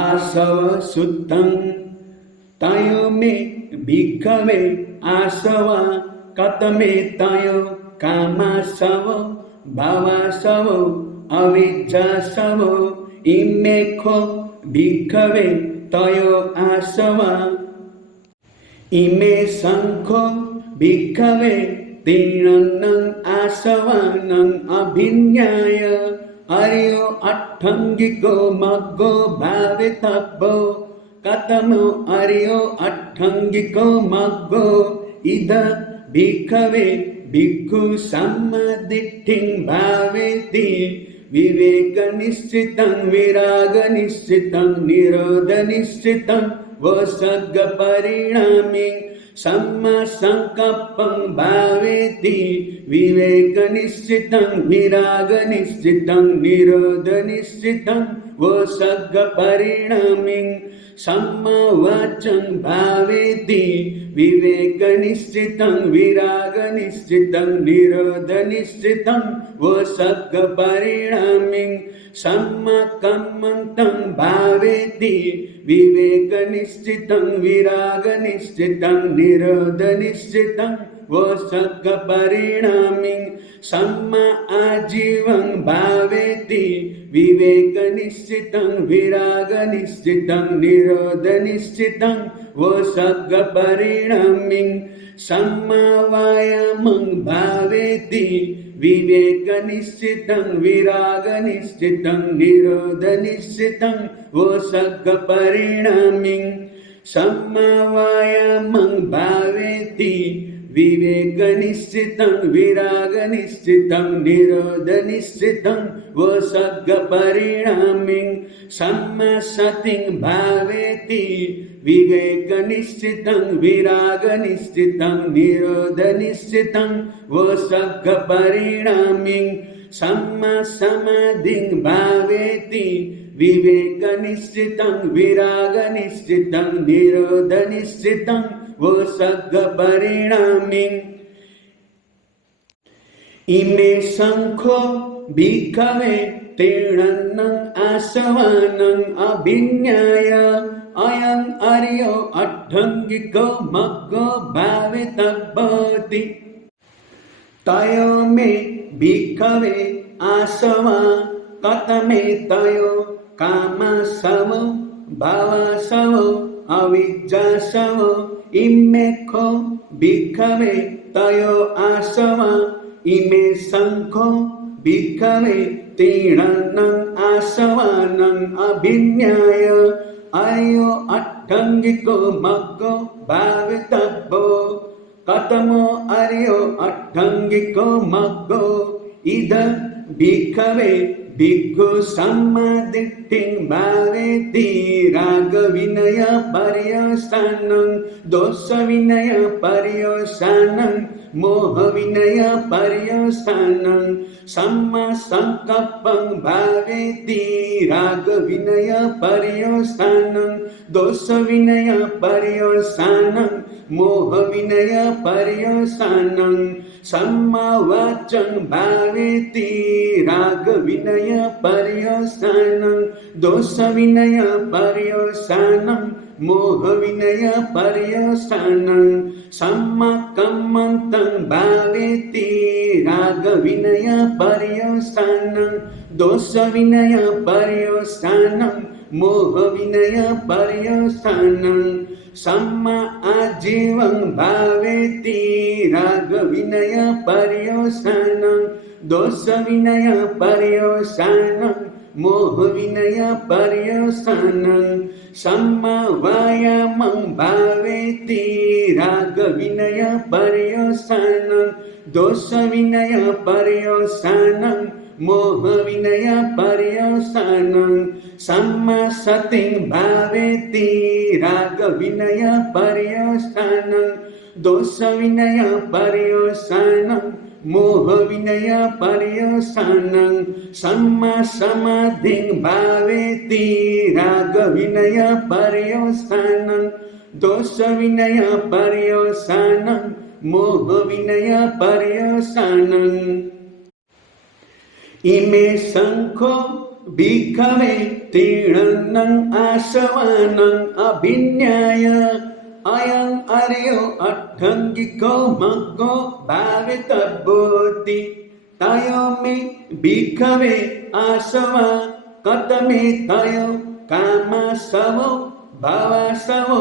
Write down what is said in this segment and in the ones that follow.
आसव सुद्धं तयो मे भिक्खवे आसवा कतमे तयो कामासव भावासव अविद्यासव इमेखो भिक्खवे तयो आसवा इमे संखो भिक्खवे तीर्णं आसवानं अभिन्याय अर्यो अट्ठंगिको मग्गो भावितव्यो कतमो अर्यो अट्ठंगिको मग्गो इद भिक्खवे भिक्खु सम्मदिट्ठिं भावेति विवेकनिश्चितं विरागनिश्चितं निरोधनिश्चितं वसग्गपरिणामी सम्मासंकल्पं भावेति विवेकनिश्चितं विरागनिश्चितं निरोधनिश्चितं वसग्गपरिणामी सम्मावाचं भावेति विवेकनिश्चितं विरागनिश्चितं निरोधनिश्चितं वसग्गपरिणामी सम्मकम्मन्तं भावेति विवेकनिश्चितं विरागनिश्चितं निरोधनिश्चितं वसग्गपरिणामी सम्मा आजीवं भावेति विवेकनिश्चितं विरागनिश्चितं निरोधनिश्चितं वसग्गपरिणामी सम्मा वायामं भावेति विवेकनिश्चितं विरागनिश्चितं निरोधनिश्चितं वसग्गपरिणामी सम्मा वायामं भावेति विवेकनिश्चितं विरागनिश्चितं निरोधनिश्चितं वसग्गपरिणामी सम्मा सतिं भावेति विवेकनिश्चितं विरागनिश्चितं निरोधनिश्चितं वसग्गपरिणामी सम्मा समाधिं भावेति विवेकनिश्चितं विरागनिश्चितं निरोधनिश्चितं वसग्गपरिणामी इमे संखो भिक्खवे तीर्णं आसवानं अभिन्याय अयं अर्यो अट्ठंगिको मग्गो भावितव्योति तयो मे भिक्खवे आसवा कतमे तयो कामासव भावासव अविद्यासव इमेखो भिक्खवे तयो आसवा इमे संखो भिक्खवे तीर्णं आसवानं अभिन्याय अर्यो अट्ठंगिको मग्गो भावितव्यो कतमो अर्यो अट्ठंगिको मग्गो इद भिक्खवे भिक्खु सम्मदिट्ठिं भावेति रागविनय पर्यवसानं दोषविनय पर्यवसानं मोहविनय पर्यवसानं सम्मासंकल्पं भावेति रागविनय पर्यवसानं दोषविनय पर्यवसानं मोहविनय पर्यवसानं सम्मावाचं भावेति रागविनय पर्यवसानं दोषविनय पर्यवसानं मोहविनय पर्यवसानं सम्मकम्मन्तं भावेति रागविनय पर्यवसानं दोषविनय पर्यवसानं मोहविनय पर्यवसानं सम्मा आजीवं भावेति रागविनय पर्यवसानं दोषविनय पर्यवसानं मोहविनय पर्यवसानं सम्मा वायामं भावेति रागविनय पर्यवसानं दोषविनय पर्यवसानं मोहविनय पर्यवसानं सम्मा सतिं भावेति रागविनय पर्यवसानं दोषविनय पर्यवसानं मोहविनय पर्यवसानं सम्मा समाधिं भावेति रागविनय पर्यवसानं दोषविनय पर्यवसानं मोहविनय पर्यवसानं इमे संखो भिक्खवे तीर्णं आसवानं अभिज्ञाय अयं अर्यो अट्ठङ्गिको मग्गो भावितभूति तयो मे भिक्खवे आसवा कतमे तयो कामासवो भावासवो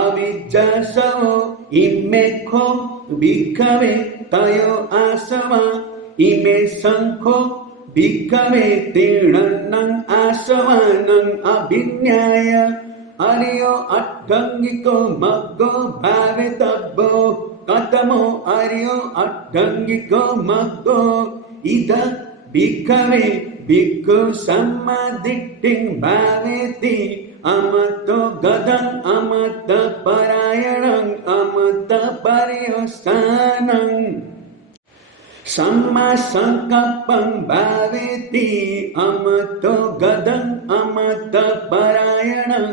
अविद्यासवो इमेखो भिक्खवे तयो आसवा इमे संखो भिक्खवे तीर्णं आसवानं अभिज्ञाय अर्यो अट्ठङ्गिको मग्गो भावितव्यो कतमो अर्यो अट्ठङ्गिको मग्गो इद भिक्खवे भिक्खु सम्मादिट्ठिं भावेति अमतो गदं अमत परायणं अमत पर्योस्थानं सम्मा संकल्पं भावेति अमतो गदं अमत परायणं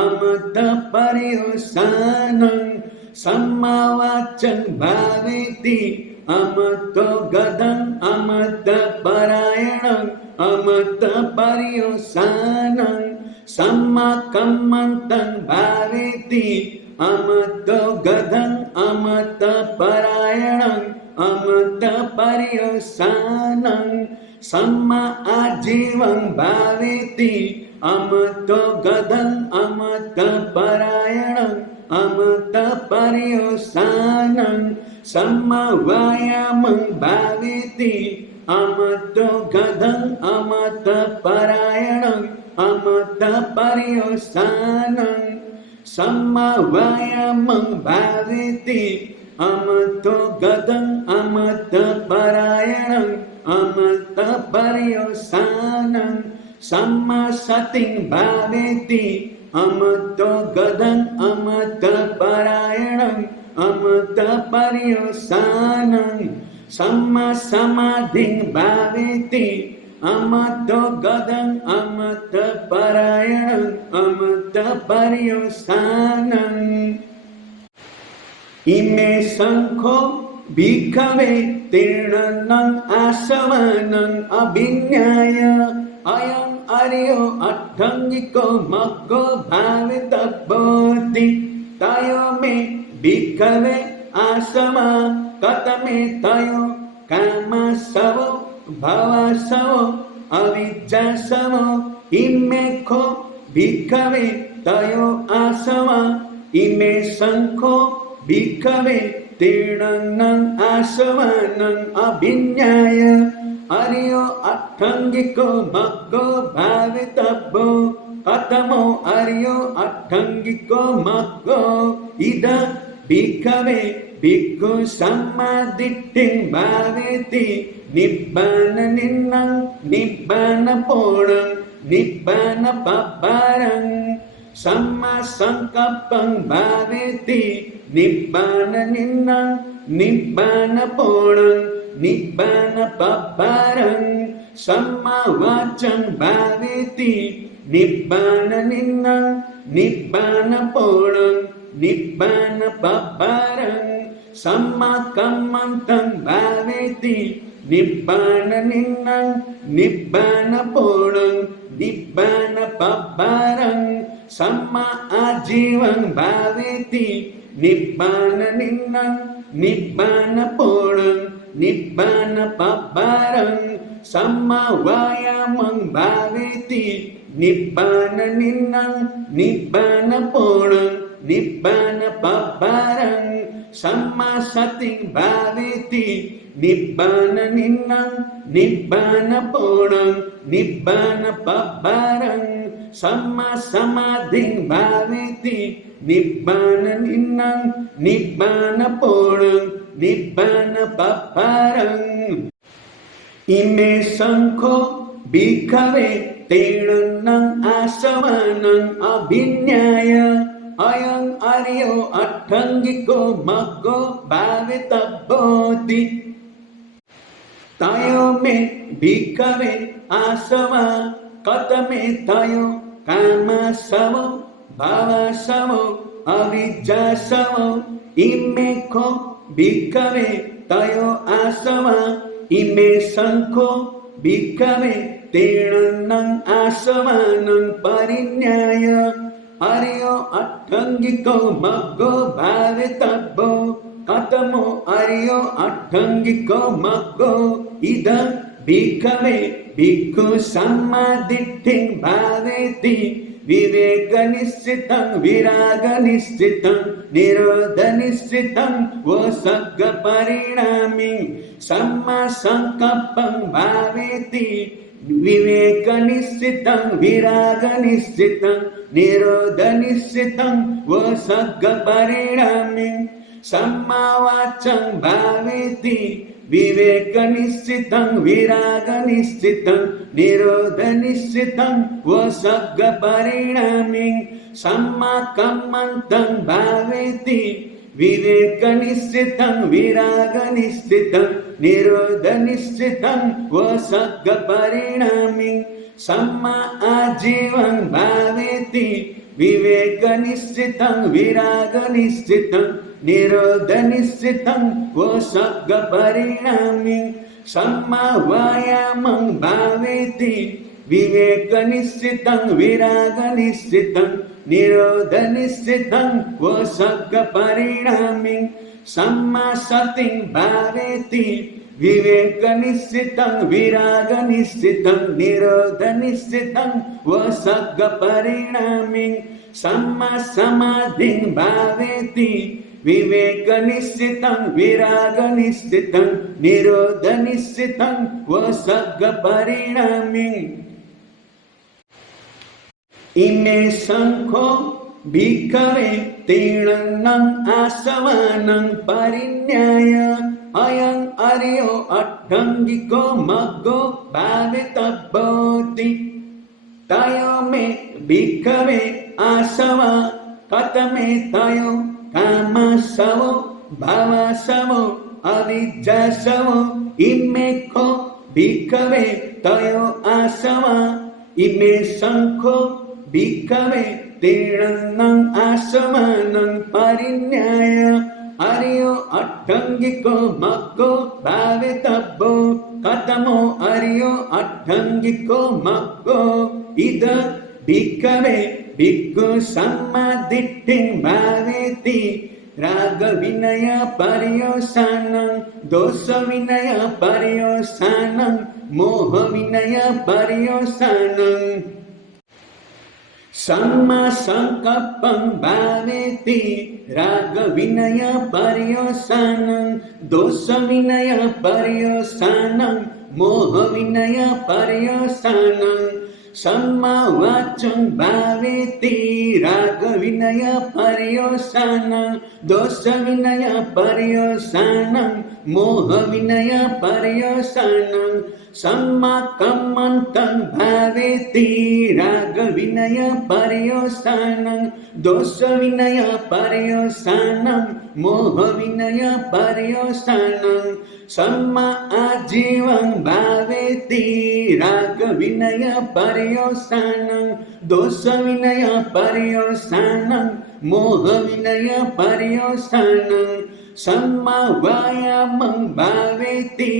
अमत पर्योस्थानं सम्मा वाचं भावेति अमतो गदं अमत परायणं अमत पर्योस्थानं सम्मा कम्मन्तं भावेति अमतो गदं अमत परायणं अमत पर्योस्थानं सम्मा आजीवं भावेति अमतो गदं अमत परायणं अमत पर्योस्थानं सम्मा वायामं भावेति अमतो गदं अमत परायणं अमत पर्योस्थानं सम्मा वायामं भावेति अमतो गदं अमत परायणं अमत पर्योस्थानं सम्मा सतिं भावेति अमतो गदं अमत परायणं अमत पर्योस्थानं सम्मा समाधिं भावेति अमतो गदं अमत परायणं अमत पर्योस्थानं इमे संखो भिक्खवे तीर्णं आसवानं अभिज्ञाय अयं अर्यो अट्ठङ्गिको मग्गो भावितभूति तयो मे भिक्खवे आसवा कतमे तयो कामासवो भावासवो अविद्यासवो इमेखो भिक्खवे तयो आसवा इमे संखो भिक्खवे तीर्णं आसवानं अभिज्ञाय अर्यो अट्ठङ्गिको मग्गो भावितव्यो कतमो अर्यो अट्ठङ्गिको मग्गो इद भिक्खवे भिक्खु सम्मादिट्ठिं भावेति निब्बाननिन्नं निब्बानपूर्णं निब्बानपब्बारं सम्मा संकल्पं भावेति निब्बाननिन्नं निब्बानपूर्णं निब्बानपब्बारं सम्मा वाचं भावेति निब्बाननिन्नं निब्बानपूर्णं निब्बानपब्बारं सम्मा कम्मन्तं भावेति निब्बाननिन्नं निब्बानपूर्णं निब्बानपब्बारं सम्मा आजीवं भावेति निब्बाननिन्नं निब्बानपूर्णं निब्बानपब्बारं सम्मा वायामं भावेति निब्बाननिन्नं निब्बानपूर्णं निब्बानपब्बारं सम्मा सतिं भावेति निब्बाननिन्नं निब्बानपूर्णं निब्बानपब्बारं सम्मा समाधिं भावेति निब्बाननिन्नं निब्बानपूर्णं निब्बानपब्बारं इमे संखो भिक्खवे तीर्णं आसवानं अभिज्ञाय अयं अर्यो अट्ठङ्गिको मग्गो भावितभूति तयो मे भिक्खवे आसवा कतमे तयो कामासवो भावासवो अविद्यासवो इमेखो भिक्खवे तयो आसवा इमे संखो भिक्खवे तीर्णं आसवानं परिज्ञाय अर्यो अट्ठङ्गिको मग्गो भावितव्यो कथमो अर्यो अट्ठङ्गिको मग्गो इदं भिक्खवे भिक्खु सम्मादिट्ठिं भावेति विवेकनिश्चितं विरागनिश्चितं निरोधनिश्चितं वसग्गपरिणामी सम्मासङ्कल्पं भावेति विवेकनिश्चितं विरागनिश्चितं निरोधनिश्चितं वसग्गपरिणामी सम्मावाचं भावेति विवेकनिश्चितं विरागनिश्चितं निरोधनिश्चितं वसग्गपरिणामी सम्माकम्मन्तं भावेति विवेकनिश्चितं विरागनिश्चितं निरोधनिश्चितं वसग्गपरिणामी सम्मा आजीवं भावेति विवेकनिश्चितं विरागनिश्चितं निरोधनिश्चितं वसग्गपरिणामी सम्मा वायामं भावेति विवेकनिश्चितं विरागनिश्चितं निरोधनिश्चितं वसग्गपरिणामी सम्मा सतिं भावेति विवेकनिश्चितं विरागनिश्चितं निरोधनिश्चितं वसग्गपरिणामी सम्मा समाधिं भावेति विवेकनिश्चितं विरागनिश्चितं निरोधनिश्चितं वसग्गपरिणामी इमे शङ्खो भिक्खवे तीर्णं आसवानं परिज्ञाय अयं अर्यो अट्ठङ्गिको मग्गो भावितव्योति तयो मे भिक्खवे आसवा कथमेतयो कामसवो भवसवो अविद्यासवो इमे को भिक्खवे तयो आसवा इमे शङ्खो भिक्खवे तीर्णं आसवानं परिज्ञाय अर्यो अट्ठङ्गिको मग्गो भावितव्यो कथमो अर्यो अट्ठङ्गिको मग्गो इद भिक्खवे भिक्खु सम्मादिट्ठिं भावेति रागविनय पर्यवसानं दोषविनय पर्यवसानं मोहविनय पर्यवसानं सम्मासङ्कल्पं भावेति रागविनय पर्यवसानं दोषविनय पर्यवसानं मोहविनय पर्यवसानं सम्मावाचं भावेति रागविनय पर्यवसानं दोषविनय पर्यवसानं मोहविनय पर्यवसानं सम्माकम्मन्तं भावेति रागविनय पर्यवसानं दोषविनय पर्यवसानं मोहविनय पर्यवसानं सम्मा आजीवं भावेति रागविनय पर्यवसानं दोषविनय पर्यवसानं मोहविनय पर्यवसानं सम्मा वायामं भावेति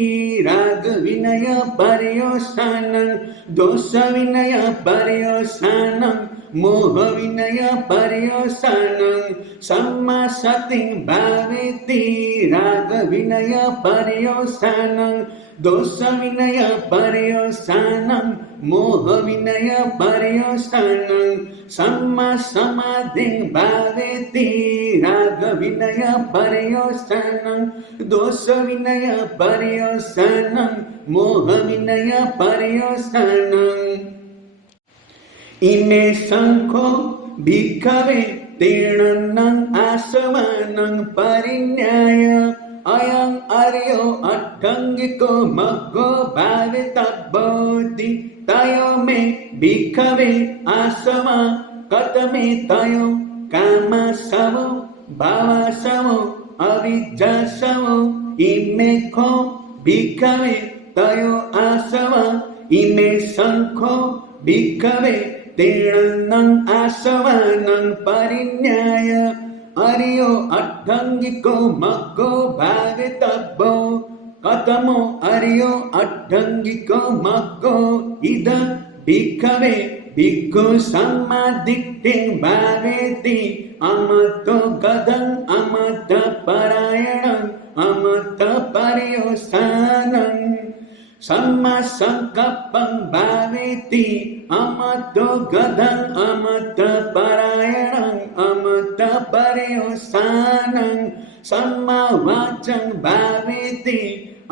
रागविनय पर्यवसानं दोषविनय पर्यवसानं मोहविनय पर्यवसानं सम्मा सतिं भावेति रागविनय पर्यवसानं दोषविनय पर्यवसानं मोहविनय पर्यवसानं सम्मा समाधिं भावेति रागविनय पर्यवसानं दोषविनय पर्यवसानं मोहविनय पर्यवसानं इमे शङ्खो भिक्खवे तीर्णं आसवानं परिज्ञाय अयं अर्यो अट्ठङ्गिको मग्गो भावितव्योति तयो मे भिक्खवे आसवा कथमेतयो कामसवो भवसवो अविद्यासवो इमे को भिक्खवे तयो आसवा इमे शङ्खो भिक्खवे तीर्णं आसवानं परिज्ञाय अर्यो अट्ठङ्गिको मग्गो भावितव्यो कतमो अर्यो अट्टङ्गिको मग्गो इद भिक्खवे भिक्खु सम्मादिट्ठिं भावेति अमतो गदं अमत परायणं अमत पर्योसानं सम्मा संकप्पं भावेति अमतो गदं अमत परायणं अमत पर्योसानं सम्मा वाचं भावेति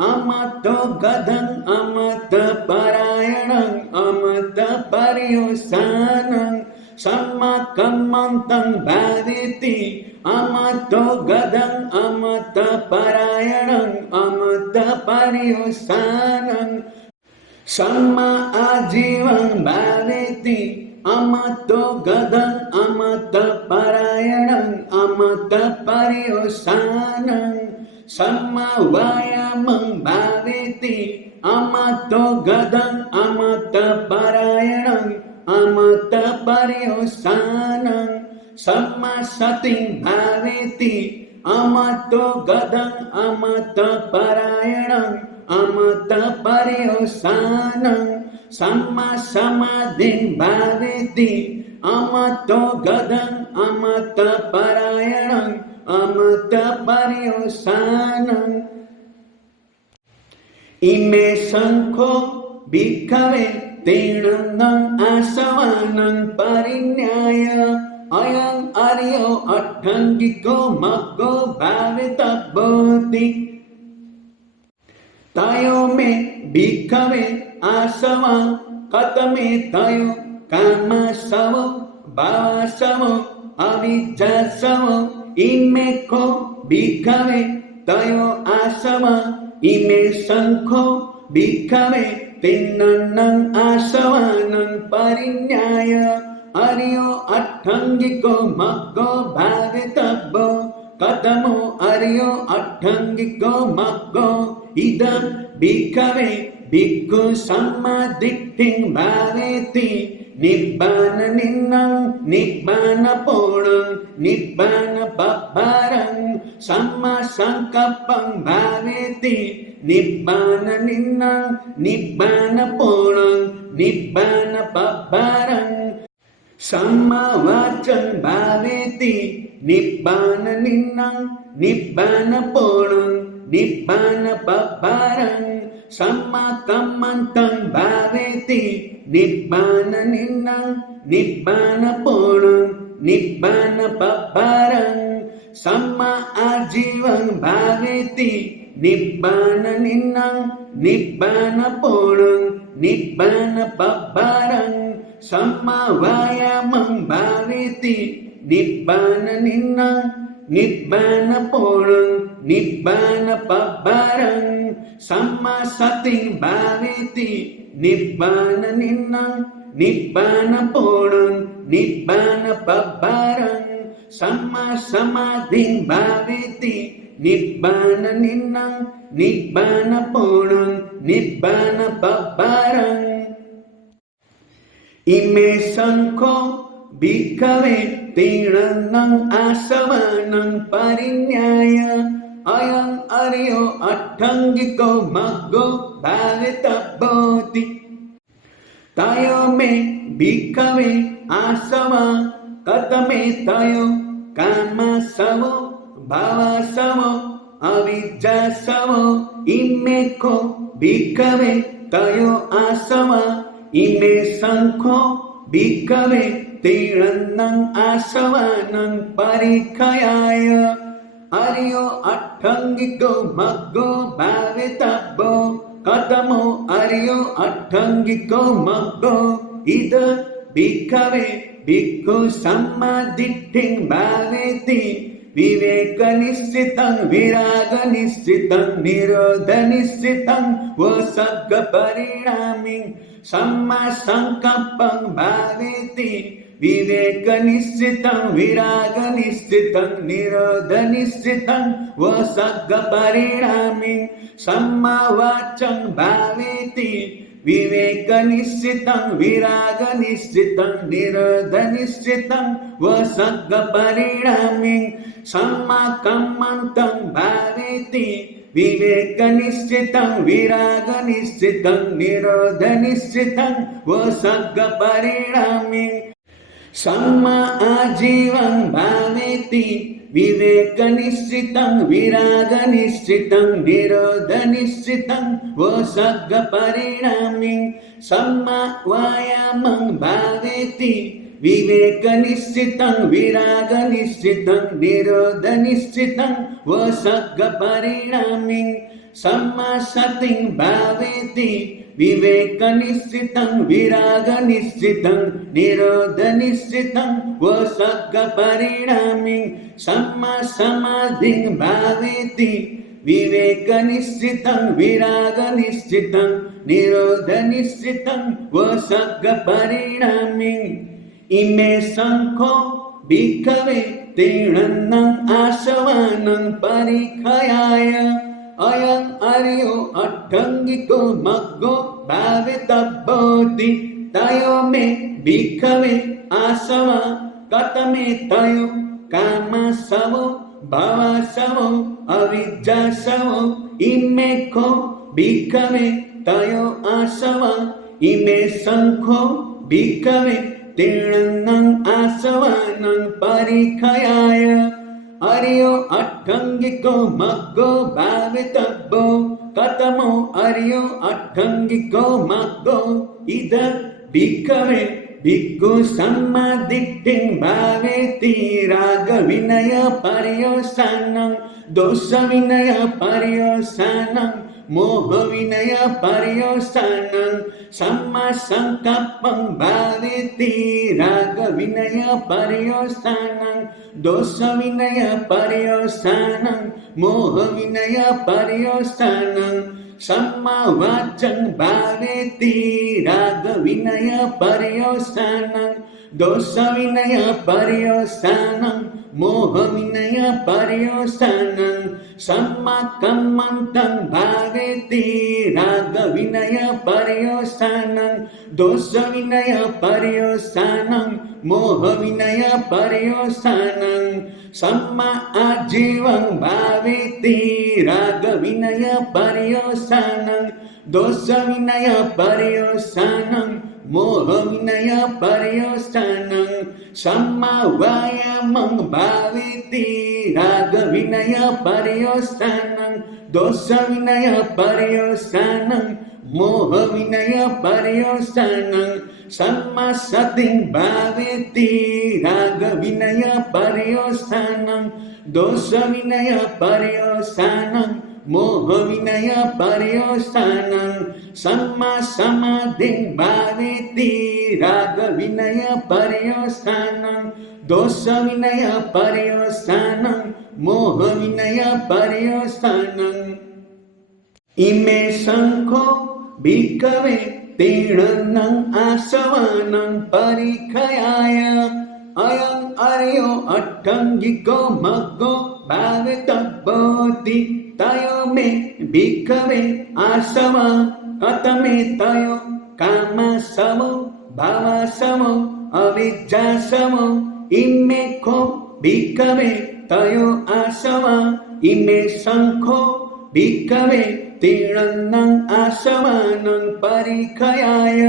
अमतो गदं अमत परायणं अमत पर्योसानं सम्मा कम्मन्तं भावेति अमतो गदं अमत परायणं अमत पर्योसानं सम्मा आजीवं भावेति अमतो गदं अमत परायणं अमत पर्योसानं सम्मा वायामं भावेति अमतो गदं अमत परायणं अमत पर्योसानं सम्मा सतिं भावेति अमतो गदं अमत परायणं अमत पर्योसानं सम्मा समाधिं भावेति अमतो गदं अमत परायणं अमत पर्योसानं इमे शङ्खो भिक्खवे तीर्णं आसवानं परिज्ञाय अयं आर्यो अट्टङ्गिको मग्गो भावितव्योति तयो मे भिक्खवे आसवा कतमे तयो कामसवो भावसवो अविद्यासवो इमे को भिक्खवे तयो आसवा इमे शङ्खो भिक्खवे तीर्णं आसवानं परिज्ञाय अर्यो अट्टङ्गिको मग्गो भावितव्यो कतमो अर्यो अट्टङ्गिको मग्गो इदं भिक्खवे भिक्खु सम्मादिट्ठिं भावेति निब्बाननिन्नं निब्बानपूर्णं निब्बानपब्बारं सम्मा संकप्पं भावेति निब्बाननिन्नं निब्बानपूर्णं निब्बानपब्बारं सम्मा वाचं भावेति निब्बाननिन्नं निब्बानपूर्णं निब्बानपब्बारं सम्मा कम्मन्तं भावेति निब्बाननिन्नं निब्बानपूर्णं निब्बानपब्बारं सम्मा आजीवं भावेति निब्बाननिन्नं निब्बानपूर्णं निब्बानपब्बारं सम्मा वायामं भावेति निब्बाननिन्नं निब्बानपूर्णं निब्बानपब्बारं सम्मा सतिं भावेति निब्बाननिन्नं निब्बानपूर्णं निब्बानपब्बारं सम्मा समाधिं भावेति निब्बाननिन्नं निब्बानपूर्णं निब्बानपब्बारं इमे शङ्खो भिक्खवे तीर्णं आसवानं परिज्ञाय अयं आर्यो अट्टङ्गिको मग्गो भावितव्योति तयो मे भिक्खवे आसवा कतमे तयो कामसवो भावसवो अविद्यासवो इमे को भिक्खवे तयो आसवा इमे शङ्खो भिक्खवे तीर्णं आसवानं परिखयाय अर्यो अट्टङ्गिको मग्गो भावितव्यो कतमो अर्यो अट्टङ्गिको मग्गो इद भिक्खवे भिक्खु सम्मादिट्ठिं भावेति विवेकनिश्चितं विरागनिश्चितं निरोधनिश्चितं वसग्गपरिणामिं सम्मा संकप्पं भावेति विवेकनिश्चितं विरागनिश्चितं निरोधनिश्चितं वसग्गपरिणामिं सम्मा वाचं भावेति विवेकनिश्चितं विरागनिश्चितं निरोधनिश्चितं वसर्गपरिणामिं सम्माकम्मन्तं भावेति विवेकनिश्चितं विरागनिश्चितं निरोधनिश्चितं वसर्गपरिणामिं सम्मा आजीवं भावेति विवेकनिश्चितं विरागनिश्चितं निरोधनिश्चितं वसर्गपरिणामिं सम्मा वायामं भावेति विवेकनिश्चितं विरागनिश्चितं निरोधनिश्चितं वसर्गपरिणामिं सम्मा सतिं भावेति विवेकनिश्चितं विरागनिश्चितं निरोधनिश्चितं वसर्गपरिणामिं सम्मा समाधिं भावेति विवेकनिश्चितं विरागनिश्चितं निरोधनिश्चितं वसर्गपरिणामिं इमे शङ्खो भिक्खवे तीर्णन्नं आशवानं परिखयाय अयं अर्यो अट्टङ्गिको मग्गो भावितव्योति तयो मे भिक्खवे आसव कतमे तयो कामसवो भवसवो अविद्यासवो इमे को भिक्खवे तयो आसव इमे शङ्खो भिक्खवे तीर्णन्नं आसवानं परिखयाय अर्यो अट्टङ्गिको मग्गो भावितव्यो कतमो अर्यो अट्टङ्गिको मग्गो इद भिक्खवे भिक्खु सम्मादिट्ठिं भावेति रागविनय पर्यवसानं दोषविनय पर्यवसानं मोहविनय पर्यवसानं सम्मा संकल्पं भावेति रागविनय पर्यवसानं दोषविनय पर्यवसानं मोहविनय पर्यवसानं सम्मा वाचं भावेति रागविनय पर्यवसानं दोषविनय पर्यवसानं मोहविनय पर्यवसानं सम्मा कम्मन्तं भावेति रागविनय पर्यवसानं दोषविनय पर्यवसानं मोहविनय पर्यवसानं सम्मा आजीवं भावेति रागविनय पर्यवसानं दोषविनय पर्यवसानं मोहविनय पर्यवसानं सम्मा वायामं भावेति रागविनय पर्यवसानं दोषविनय पर्यवसानं मोहविनय पर्यवसानं सम्मा सतिं भावेति रागविनय पर्यवसानं दोषविनय पर्यवसानं मोहविनय पर्यवसानं सम्मा समाधिं भावेति रागविनय पर्यवसानं दोषविनय पर्यवसानं मोहविनय पर्यवसानं इमे शङ्खो भिक्खवे तीर्णन्नं आसवानं परिखयाय अयं अर्यो अट्टङ्गिको मग्गो भावितव्योति तयो मे भिक्खवे आसव कतमे तयो कामसवो भवसवो अविद्यासवो इमे को भिक्खवे तयो आसव इमे शङ्खो भिक्खवे तीर्णन्नं आसवानं परिखयाय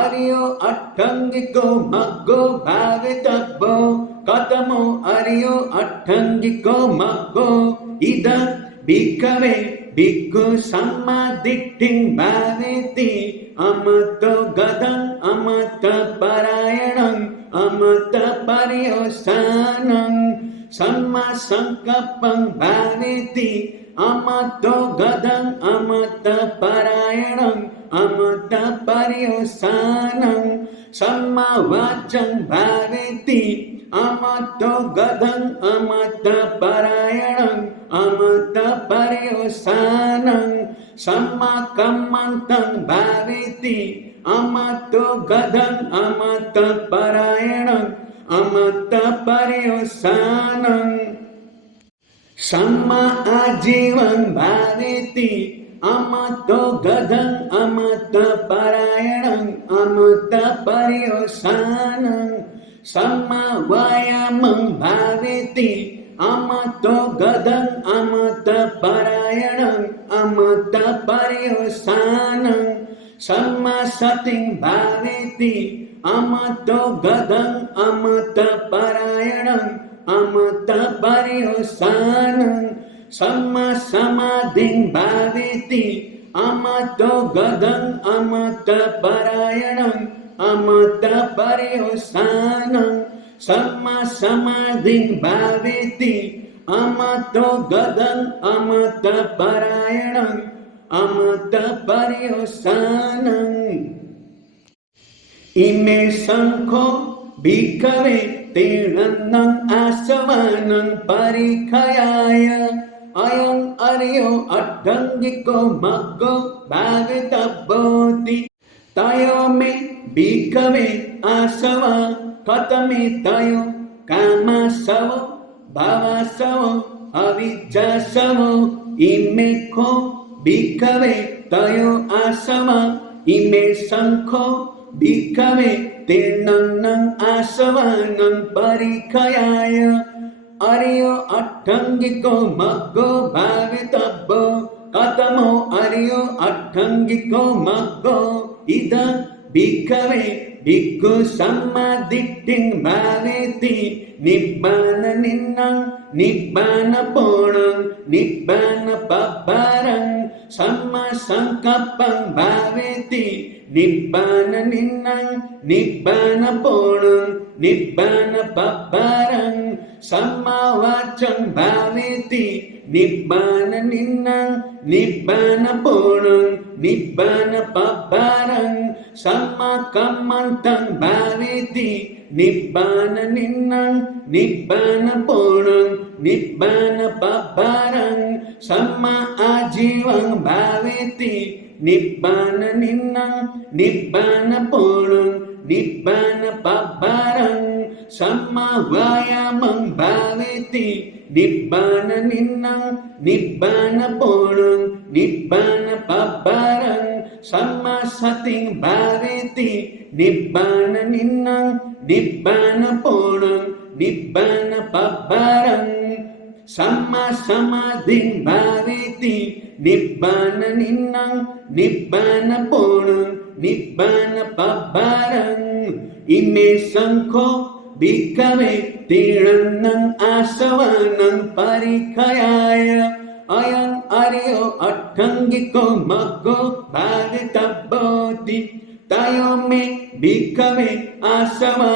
अर्यो अट्टङ्गिको मग्गो भावितव्यो कतमो अर्यो अट्टङ्गिको मग्गो इद भिक्खवे भिक्खु सम्मादिट्ठिं भावेति अमतो गदम् अमतपरायणम् अमतपर्यवसानं सम्मा संकल्पं भावेति अमतो गदम् अमतपरायणम् अमतपर्यवसानं सम्मा वाचं भावेति अमतो गदम् अमतपरायणम् अमतपर्यवसानं सम्मा कम्मन्तं भावेति अमतो गदम् अमतपरायणम् अमतपर्यवसानं सम्मा आजीवं भावेति अमतो गदं अमतपरायणं अमतपर्यवसानं समवायामं भावेति अमतो गदं अमतपरायणं अमतपर्यवसानं समसतिं भावेति अमतो गदं अमतपरायणं अमतपर्यवसानं समसमाधिं भावेति अमतो गदं अमतपरायणं अमतपर्यवसानं समसमाधिं भावेति अमतो गदं अमतपरायणं अमतपर्यवसानं इमे शङ्खो भिक्खवे तीर्णं आसवानं परिखयाय अयं अर्यो अट्टङ्गिको मग्गो भावितव्योति तयो मे भिक्खवे आसवा कथमे तयो कामासवो भावासवो अविद्यासवो इमे को भिक्खवे तयो आसवा इमे शङ्खो भिक्खवे तीर्णं आसवानं परिखयाय अर्यो अट्टङ्गिको मग्गो भावितव्यो कथमो अर्यो अट्टङ्गिको मग्गो इद भिक्खवे भिक्खु सम्मादिट्ठिं भावेति निब्बाननिन्नं निब्बानपूर्णं निब्बानपब्बारं सम्मासङ्कप्पं भावेति निब्बाननिन्नं निब्बानपूर्णं निब्बानपब्बारं सम्मावाचं भावेति निब्बाननिन्नं निब्बानपूर्णं निब्बानपब्बारं सम्माकम्मन्तं भावेति निब्बाननिन्नं निब्बानपूर्णं निब्बानपब्बारं सम्मा आजीवं भावेति निब्बाननिन्नं निब्बानपूर्णं निब्बानपब्बारं सम्मा वायामं भावेति निब्बाननिन्नं निब्बानपूर्णं निब्बानपब्बारं सम्मा सतिं भावेति निब्बाननिन्नं निब्बानपूर्णं निब्बानपब्बारं सम्मा समाधिं भावेति निब्बाननिन्नं निब्बानपूर्णं निब्बानपब्बारं इमे शङ्खो भिक्खवे तीर्णं आसवानं परिखयाय अयं अर्यो अट्टङ्गिको मग्गो भावितव्योति तयो मे भिक्खवे आसवा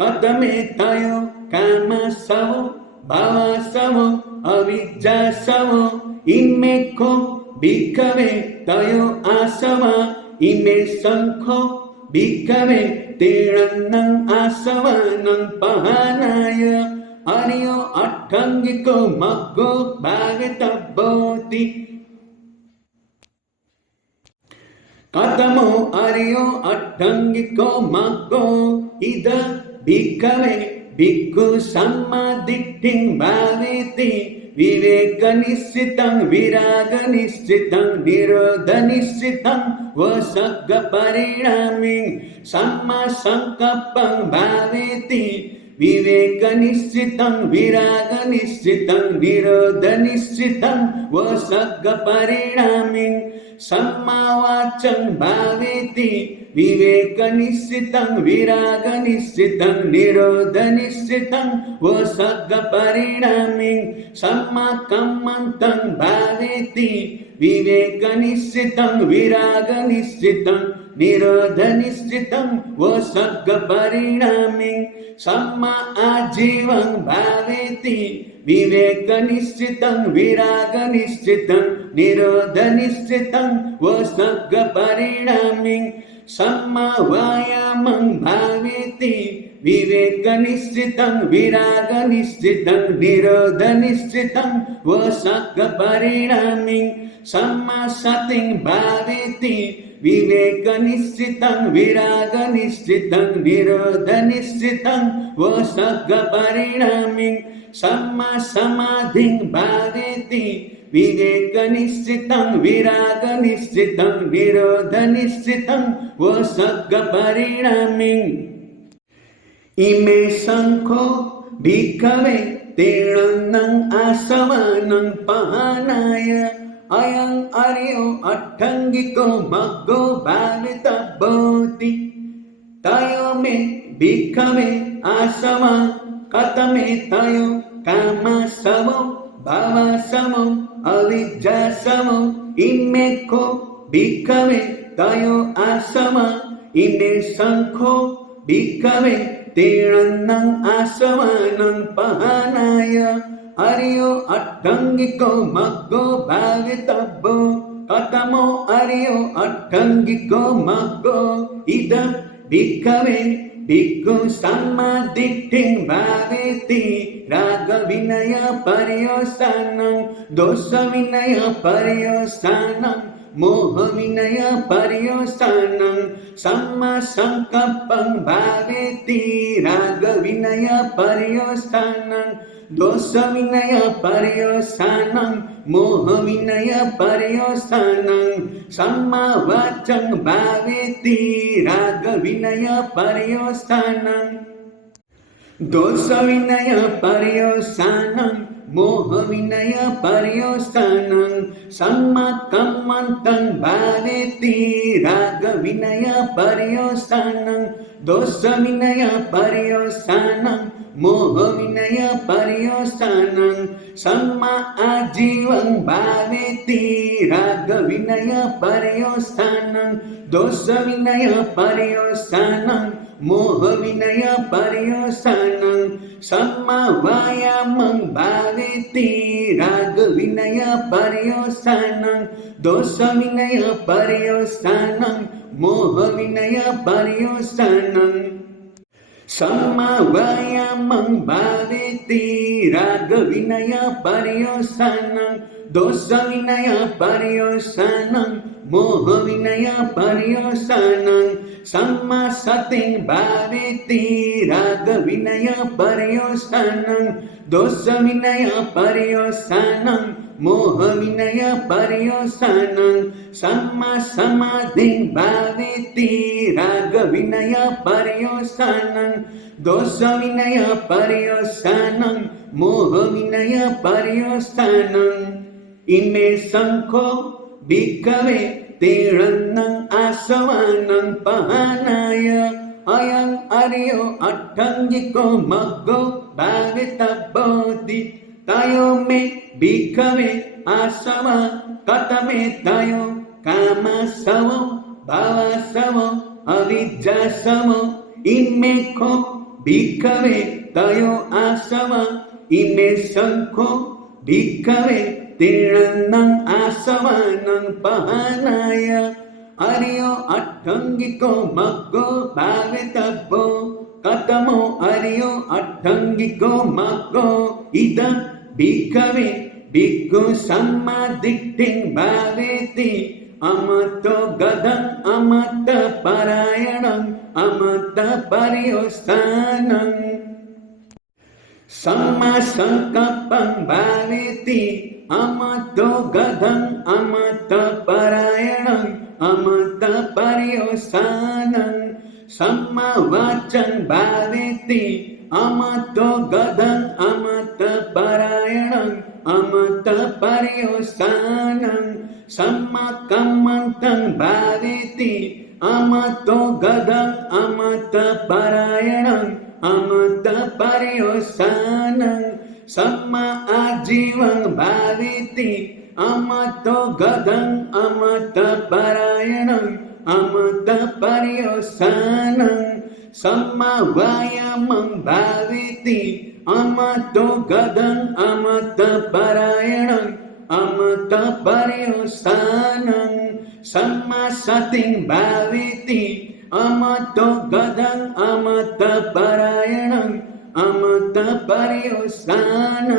कथमे तयो कामासवो भावासवो अविद्यासवो इमे को भिक्खवे तयो आसवा इमे शङ्खो भिक्खवे तीर्णं आसवानं पहानाय अर्यो अट्टङ्गिको मग्गो भावितव्योति कथमो अर्यो अट्टङ्गिको मग्गो इद भिक्खवे भिक्खु सम्मादिट्ठिं भावेति विवेकनिश्चितं विरागनिश्चितं निरोधनिश्चितं वसग्गपरिणामिं सम्मासङ्कप्पं भावेति विवेकनिश्चितं विरागनिश्चितं निरोधनिश्चितं वसग्गपरिणामिं सम्मावाचं भावेति विवेकनिश्चितं विरागनिश्चितं निरोधनिश्चितं वसग्गपरिणामिं सम्माकम्मन्तं भावेति विवेकनिश्चितं विरागनिश्चितं निरोधनिश्चितं वसग्गपरिणामिं सम्मा आजीवं भावेति विवेकनिश्चितं विरागनिश्चितं निरोधनिश्चितं वसग्गपरिणामिं सम्मा वायामं भावेति विवेकनिश्चितं विरागनिश्चितं निरोधनिश्चितं वसग्गपरिणामिं सम्मा सतिं भावेति विवेकनिश्चितं विरागनिश्चितं निरोधनिश्चितं वसगपरिणामिं सम्मासमाधिं भावेति विवेकनिश्चितं विरागनिश्चितं निरोधनिश्चितं वसगपरिणामिं इमे शङ्खो भिक्खवे तीर्णं आसवानं पहानाय अयं अर्यो अट्ठङ्गिको मग्गो भावितभूति तयो मे भिक्खवे आसवा कतमे तयो कामसवो भवसवो अविद्यासवो इमे को भिक्खवे तयो आसवा इमे शङ्खो भिक्खवे तीर्णं आसवानं पहानाय अर्यो अट्ठङ्गिको मग्गो भावितव्यो कतमो अर्यो अट्ठङ्गिको मग्गो इदं भिक्खवे भिक्खु सम्मादिट्ठिं भावेति रागविनय पर्यवसानं दोषविनय पर्यवसानं मोहविनय पर्यवसानं सम्मासङ्कल्पं भावेति रागविनय पर्यवसानं दोषविनय पर्यवसानं मोहविनय पर्यवसानं सम्मावाचं भावेति रागविनय पर्यवसानं दोषविनय पर्यवसानं मोहविनय पर्यवसानं सम्माकम्मन्तं भावेति रागविनय पर्यवसानं दोषविनय पर्यवसानं मोहविनय पर्यवसानं सम्मा आजीवं भावेति रागविनय पर्यवसानं दोषविनय पर्यवसानं मोहविनय पर्यवसानं सम्मा वायामं भावेति रागविनय पर्यवसानं दोषविनय पर्यवसानं मोहविनय पर्यवसानं सम्मा वायामं भावेति रागविनय पर्यवसानं दोषविनय पर्यवसानं मोहविनय पर्यवसानं सम्मा सतिं भावेति रागविनय पर्यवसानं दोषविनय पर्यवसानं मोहविनय पर्यवसानं सम्मा समाधिं भावेति रागविनय पर्यवसानं दोषविनय पर्यवसानं मोहविनय पर्यवसानं इमे शङ्खो भिक्खवे तीर्णं आसवानं पहानाय अयं अर्यो अट्ठङ्गिको मग्गो भावितभूति तयो मे भिक्खवे आसवा कतमे तयो कामसवो भवसवो अविद्यासवो इमे को भिक्खवे तयो आसवा इमे शङ्खो भिक्खवे तीर्णं आसवानं पहानाय अर्यो अट्ठङ्गिको मग्गो भावितव्यो कतमो अर्यो अट्ठङ्गिको मग्गो इदं भिक्खवे भिक्खु सम्मादिट्ठिं भावेति अमतो गदं अमतपरायणं अमतपर्यवसानं सम्मासङ्कल्पं भावेति अमतो गदं अमतपरायणं अमतपर्यवसानं सम्मावाचं भावेति अमतो गदं अमतपरायणं अमतपर्यवसानं सम्माकम्मन्तं भावेति अमतो गदं अमतपरायणं अमतपर्यवसानं सम्मा आजीवं भावेति अमतो गदं अमतपरायणं अमतपर्यवसानं सम्मा वायामं भावेति अमतो गदं अमतपरायणं अमतपर्यवसानं सम्मा सतिं भावेति अमतो गदं अमतपरायणं अमतपर्यवसानं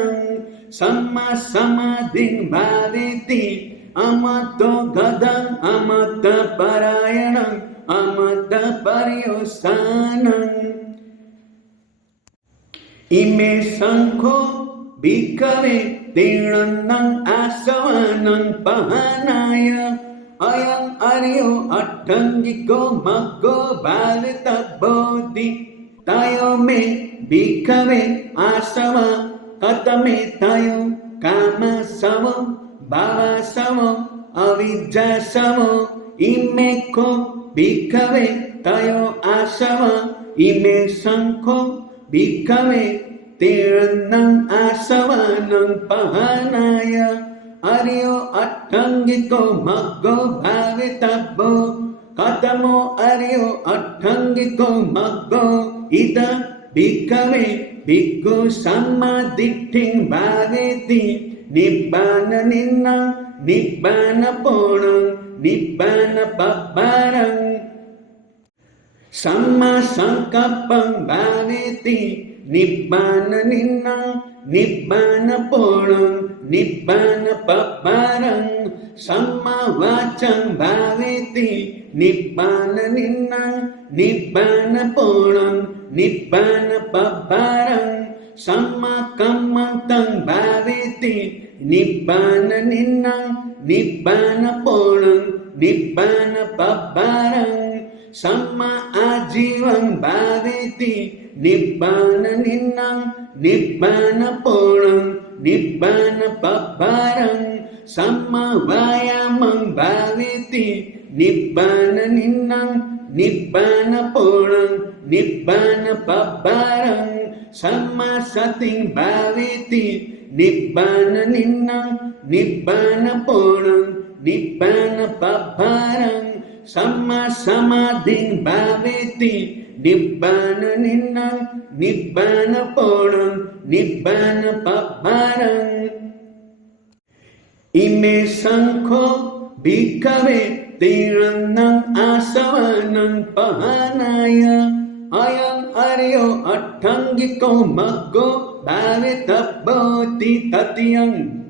सम्मा समाधिं भावेति amato gadang amata parayanang amata paryosanang ime sangko bhikkhave tirannang asavanang pahanaya ayang aryo atthangiko maggo bhavitabodhi tayo me bhikkhave asava katame tayo kama samo bhava samo avidya samo imeko bhikkhave tayo asava ime sangko bhikkhave tirannang asavanang pahanaya aryo atthangiko maggo bhavitabbo katamo aryo atthangiko maggo ida bhikkhave bhikkhu sammaditthing bhaveti nibbana ninna nibbana ponang nibbana babbarang samma sankapang bhaveti nibbana ninna nibbana ponang nibbana babbarang samma vachang bhaveti nibbana ninna nibbana ponang nibbana babbarang samma kammantang bhaveti nibbana ninna nibbana ponang nibbana babbarang samma ajivang bhaveti nibbana ninna nibbana ponang nibbana babbarang samma vayamang bhaveti nibbana ninna nibbana ponang nibbana babbarang samma sating bhaveti nibbana ninna nibbana ponang nibbana babbarang samma samadhing bhaveti nibbana ninna nibbana ponang nibbana babbarang ime sangko bhikkhave tirannang asavanang pahanaya ayang aryo atthangiko maggo bhavitabbo tatiyang